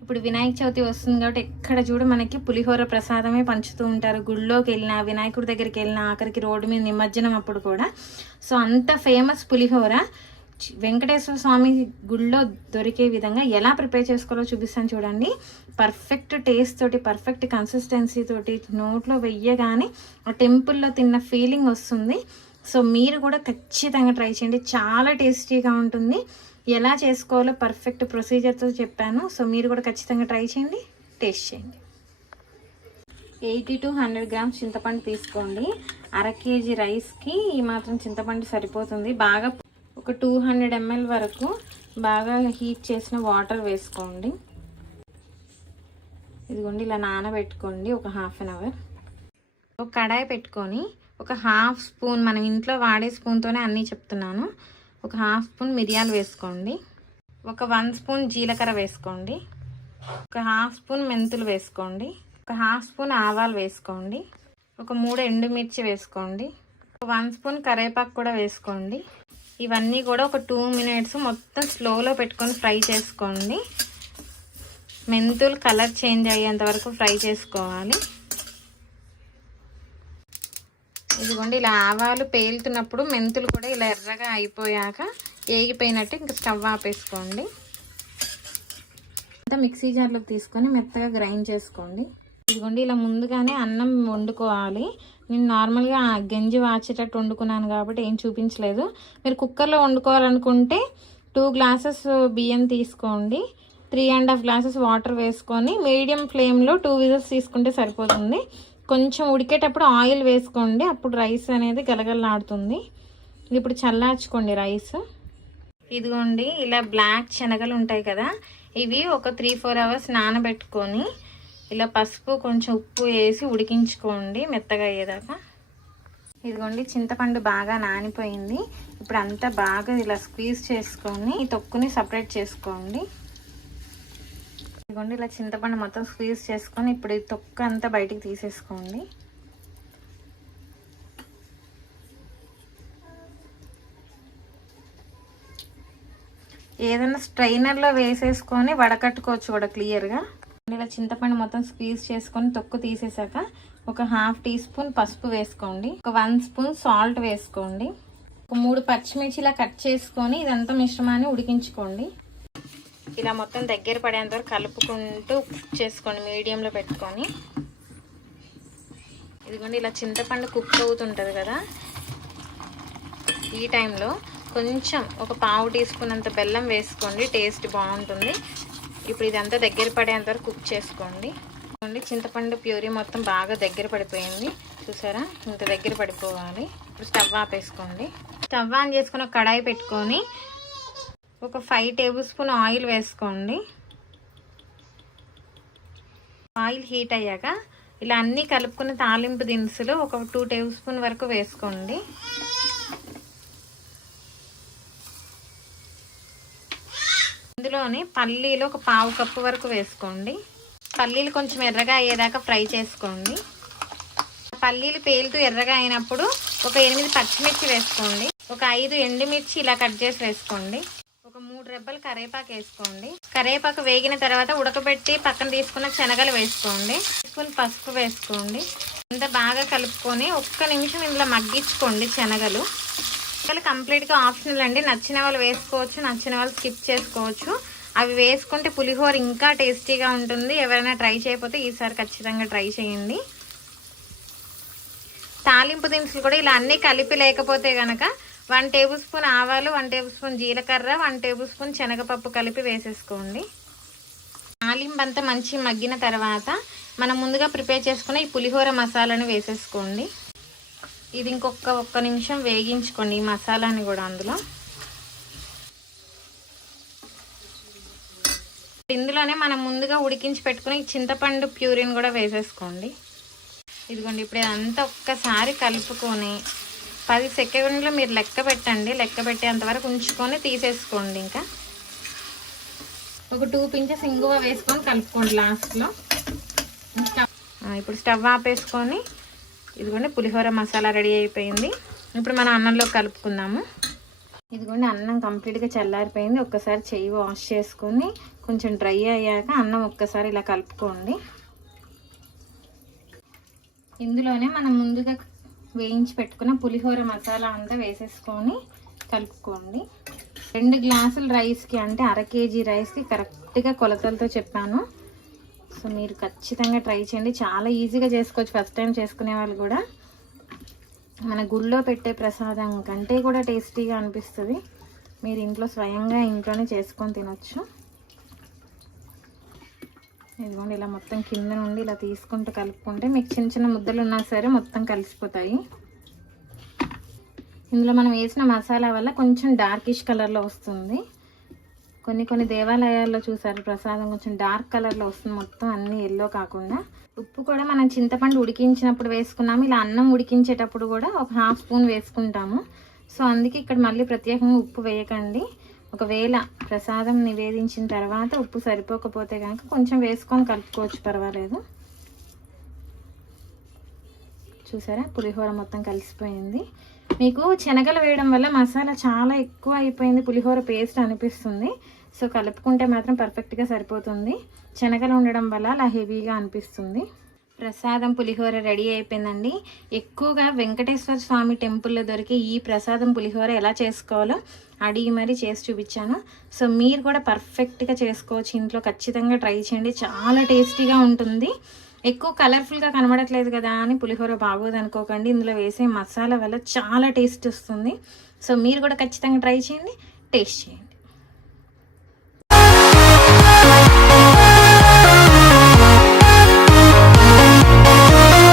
ఇప్పుడు వినాయక చవితి వస్తుంది కాబట్టి ఎక్కడ చూడు మనకి పులిహోర ప్రసాదమే పంచుతూ ఉంటారు. గుళ్ళోకి వెళ్ళినా, వినాయకుడి దగ్గరికి వెళ్ళినా, ఆఖరికి రోడ్డు మీద నిమజ్జనం అప్పుడు కూడా. సో అంత ఫేమస్ పులిహోర వెంకటేశ్వర స్వామి గుళ్ళో దొరికే విధంగా ఎలా ప్రిపేర్ చేసుకోవాలో చూపిస్తాను చూడండి. పర్ఫెక్ట్ టేస్ట్ తోటి, పర్ఫెక్ట్ కన్సిస్టెన్సీ తోటి నోట్లో వెయ్యగానే ఆ టెంపుల్లో తిన్న ఫీలింగ్ వస్తుంది. సో మీరు కూడా ఖచ్చితంగా ట్రై చేయండి, చాలా టేస్టీగా ఉంటుంది. ఎలా చేసుకోవాలో పర్ఫెక్ట్ ప్రొసీజర్తో చెప్పాను. సో మీరు కూడా ఖచ్చితంగా ట్రై చేయండి, టేస్ట్ చేయండి. 80 to 100 grams చింతపండు తీసుకోండి. 1/2 kg రైస్కి ఈ మాత్రం చింతపండు సరిపోతుంది. బాగా ఒక 200 ml వరకు బాగా హీట్ చేసిన వాటర్ వేసుకోండి. ఇదిగోండి ఇలా నానబెట్టుకోండి ఒక 1/2 hour. ఒక కడాయి పెట్టుకొని ఒక 1/2 స్పూన్, మనం ఇంట్లో వాడే స్పూన్తోనే అన్నీ చెప్తున్నాను, ఒక 1/2 స్పూన్ మిరియాలు వేసుకోండి. ఒక 1 స్పూన్ జీలకర్ర వేసుకోండి. ఒక 1/2 స్పూన్ మెంతులు వేసుకోండి. ఒక 1/2 స్పూన్ ఆవాలు వేసుకోండి. ఒక 3 ఎండుమిర్చి వేసుకోండి. ఒక 1 స్పూన్ కరివేపాకు కూడా వేసుకోండి. ఇవన్నీ కూడా ఒక 2 minutes మొత్తం స్లోలో పెట్టుకొని ఫ్రై చేసుకోండి. మెంతులు కలర్ చేంజ్ అయ్యేంత వరకు ఫ్రై చేసుకోవాలి. ఇదిగోండి ఇలా ఆవాలు పేలుతున్నప్పుడు మెంతులు కూడా ఇలా ఎర్రగా అయిపోయాక ఏగిపోయినట్టు ఇంకా స్టవ్ ఆపేసుకోండి. అంతా మిక్సీ జార్లోకి తీసుకొని మెత్తగా గ్రైండ్ చేసుకోండి. ఇదిగోండి ఇలా ముందుగానే అన్నం వండుకోవాలి. నేను నార్మల్గా గంజి వాచేటట్టు వండుకున్నాను కాబట్టి ఏం చూపించలేదు. మీరు కుక్కర్లో వండుకోవాలనుకుంటే 2 glasses బియ్యం తీసుకోండి, 3.5 glasses వాటర్ వేసుకొని మీడియం ఫ్లేమ్లో 2 whistles తీసుకుంటే సరిపోతుంది. కొంచెం ఉడికేటప్పుడు ఆయిల్ వేసుకోండి, అప్పుడు రైస్ అనేది గలగలలాడుతుంది. ఇప్పుడు చల్లార్చుకోండి రైస్. ఇదిగోండి ఇలా బ్లాక్ శనగలు ఉంటాయి కదా, ఇవి ఒక 3-4 hours నానబెట్టుకొని ఇలా పసుపు కొంచెం ఉప్పు వేసి ఉడికించుకోండి మెత్తగా అయ్యేదాకా. ఇదిగోండి చింతపండు బాగా నానిపోయింది. ఇప్పుడు అంతా బాగా ఇలా స్క్వీజ్ చేసుకొని ఈ తొక్కుని సపరేట్ చేసుకోండి. ఇదిగోండి ఇలా చింతపండు మొత్తం స్క్వీజ్ చేసుకొని ఇప్పుడు ఈ తొక్కు అంతా బయటికి తీసేసుకోండి. ఏదైనా స్ట్రైనర్లో వేసేసుకొని వడకట్టుకోవచ్చు కూడా క్లియర్గా. ఇలా చింతపండు మొత్తం స్క్వీజ్ చేసుకొని తొక్కు తీసేసాక ఒక 1/2 teaspoon పసుపు వేసుకోండి. ఒక 1 స్పూన్ సాల్ట్ వేసుకోండి. ఒక 3 పచ్చిమిర్చి ఇలా కట్ చేసుకొని ఇదంతా మిశ్రమాన్ని ఉడికించుకోండి. ఇలా మొత్తం దగ్గర పడేంత వరకు కలుపుకుంటూ కుక్ చేసుకోండి మీడియంలో పెట్టుకొని. ఇదిగోండి ఇలా చింతపండు కుక్ అవుతుంటుంది కదా, ఈ టైంలో కొంచెం ఒక 1/2 teaspoon అంత బెల్లం వేసుకోండి, టేస్ట్ బాగుంటుంది. ఇప్పుడు ఇదంతా దగ్గర పడేంత వరకు కుక్ చేసుకోండి. చింతపండు ప్యూరీ మొత్తం బాగా దగ్గర పడిపోయింది చూసారా, ఇంత దగ్గర పడిపోవాలి. ఇప్పుడు స్టవ్ ఆపేసుకోండి. స్టవ్ ఆన్ చేసుకుని ఒక కడాయి పెట్టుకొని ఒక 5 tablespoon ఆయిల్ వేసుకోండి. ఆయిల్ హీట్ అయ్యాక ఇలా అన్నీ కలుపుకున్న తాలింపు దినుసులు ఒక 2 tablespoon వరకు వేసుకోండి. ఇందులోనే పల్లీలు ఒక 1/2 కప్పు వరకు వేసుకోండి. పల్లీలు కొంచెం ఎర్రగా అయ్యేదాకా ఫ్రై చేసుకోండి. పల్లీలు పేలుతూ ఎర్రగా అయినప్పుడు ఒక 8 పచ్చిమిర్చి వేసుకోండి. ఒక 5 ఎండుమిర్చి ఇలా కట్ చేసి వేసుకోండి. ఒక 3 రెబ్బలు కరివేపాకు వేసుకోండి. కరివేపాకు వేగిన తర్వాత ఉడకబెట్టి పక్కన తీసుకున్న శనగలు వేసుకోండి. స్పూన్ పసుపు వేసుకోండి. అంతా బాగా కలుపుకొని 1 నిమిషం ఇందులో మగ్గించుకోండి. శనగలు కంప్లీట్గా ఆప్షనల్ అండి, నచ్చిన వాళ్ళు వేసుకోవచ్చు, నచ్చిన వాళ్ళు స్కిప్ చేసుకోవచ్చు. అవి వేసుకుంటే పులిహోర ఇంకా టేస్టీగా ఉంటుంది. ఎవరైనా ట్రై చేయకపోతే ఈసారి ఖచ్చితంగా ట్రై చేయండి. తాలింపు దినుసులు కూడా ఇలా అన్నీ కలిపి లేకపోతే కనుక 1 tablespoon ఆవాలు, 1 tablespoon జీలకర్ర, 1 tablespoon శనగపప్పు కలిపి వేసేసుకోండి. తాలింపు అంతా మంచి మగ్గిన తర్వాత మనం ముందుగా ప్రిపేర్ చేసుకున్న ఈ పులిహోర మసాలాను వేసేసుకోండి. ఇది ఇంకొక 1 నిమిషం వేగించుకోండి ఈ మసాలాని కూడా. అందులో ఇందులోనే మనం ముందుగా ఉడికించి పెట్టుకుని చింతపండు ప్యూరీని కూడా వేసేసుకోండి. ఇదిగోండి ఇప్పుడు ఇదంతా ఒక్కసారి కలుపుకొని 10 సెకండ్లు మీరు లెక్క పెట్టండి. లెక్క పెట్టేంత వరకు ఉంచుకొని తీసేసుకోండి. ఇంకా ఒక 2 pinches ఇంగువ వేసుకొని కలుపుకోండి లాస్ట్లో. ఇప్పుడు స్టవ్ ఆపేసుకొని ఇదిగోండి పులిహోర మసాలా రెడీ అయిపోయింది. ఇప్పుడు మనం అన్నంలో కలుపుకుందాము. ఇదిగోండి అన్నం కంప్లీట్గా చల్లారిపోయింది. ఒక్కసారి చెయ్యి వాష్ చేసుకొని కొంచెం డ్రై అయ్యాక అన్నం ఒక్కసారి ఇలా కలుపుకోండి. ఇందులోనే మనం ముందుగా వేయించి పెట్టుకున్న పులిహోర మసాలా అంతా వేసేసుకొని కలుపుకోండి. 2 గ్లాసుల రైస్కి అంటే 1/2 కేజీ రైస్కి కరెక్ట్గా కొలతలతో చెప్పాను. సో మీరు ఖచ్చితంగా ట్రై చేయండి. చాలా ఈజీగా చేసుకోవచ్చు. ఫస్ట్ టైం చేసుకునే వాళ్ళు కూడా. మన గుళ్ళో పెట్టే ప్రసాదం కంటే కూడా టేస్టీగా అనిపిస్తుంది. మీరు ఇంట్లో స్వయంగా ఇంట్లోనే చేసుకొని తినొచ్చు. ఇదిగోండి ఇలా మొత్తం కింద నుండి ఇలా తీసుకుంటూ కలుపుకుంటే మీకు చిన్న చిన్న ముద్దలు ఉన్నా సరే మొత్తం కలిసిపోతాయి. ఇందులో మనం వేసిన మసాలా వల్ల కొంచెం డార్కిష్ కలర్లో వస్తుంది. కొన్ని దేవాలయాల్లో చూసారు ప్రసాదం కొంచెం డార్క్ కలర్లో వస్తుంది, మొత్తం అన్నీ ఎల్లో కాకుండా. ఉప్పు కూడా మనం చింతపండు ఉడికించినప్పుడు వేసుకున్నాము. ఇలా అన్నం ఉడికించేటప్పుడు కూడా ఒక 1/2 స్పూన్ వేసుకుంటాము. సో అందుకే ఇక్కడ మళ్ళీ ప్రత్యేకంగా ఉప్పు వేయకండి. ఒకవేళ ప్రసాదం నివేదించిన తర్వాత ఉప్పు సరిపోకపోతే కనుక కొంచెం వేసుకొని కలుపుకోవచ్చు, పర్వాలేదు. చూసారా పులిహోర మొత్తం కలిసిపోయింది. మీకు శనగలు వేయడం వల్ల మసాలా చాలా ఎక్కువ అయిపోయింది, పులిహోర పేస్ట్ అనిపిస్తుంది. సో కలుపుకుంటే మాత్రం పర్ఫెక్ట్గా సరిపోతుంది. శనగలు ఉండడం వల్ల అలా హెవీగా అనిపిస్తుంది. ప్రసాదం పులిహోర రెడీ అయిపోయిందండి. ఎక్కువగా వెంకటేశ్వర స్వామి టెంపుల్లో దొరికే ఈ ప్రసాదం పులిహోర ఎలా చేసుకోవాలో అడిగి మరీ చేసి చూపించాను. సో మీరు కూడా పర్ఫెక్ట్గా చేసుకోవచ్చు ఇంట్లో. ఖచ్చితంగా ట్రై చేయండి, చాలా టేస్టీగా ఉంటుంది. ఎక్కువ కలర్ఫుల్గా కనబడట్లేదు కదా అని పులిహోర బాగోదు అనుకోకండి. ఇందులో వేసే మసాలా వల్ల చాలా టేస్ట్ వస్తుంది. సో మీరు కూడా ఖచ్చితంగా ట్రై చేయండి, టేస్ట్ చేయండి.